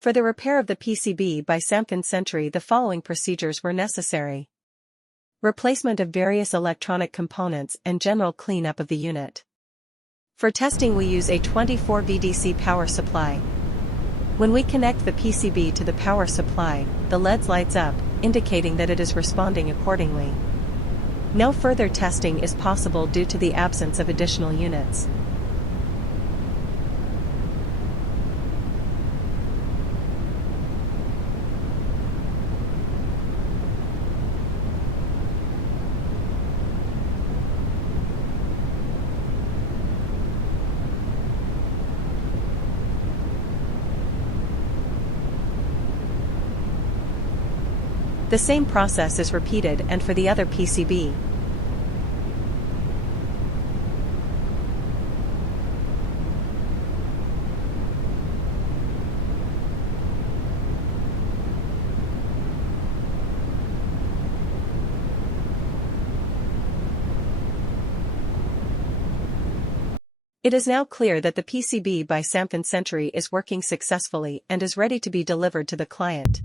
For the repair of the PCB by SAMKUN Century, the following procedures were necessary. Replacement of various electronic components and general cleanup of the unit. For testing, we use a 24 V DC power supply. When we connect the PCB to the power supply, the LED lights up, indicating that it is responding accordingly. No further testing is possible due to the absence of additional units. The same process is repeated and for the other PCB. It is now clear that the PCB by SAMKUN Century is working successfully and is ready to be delivered to the client.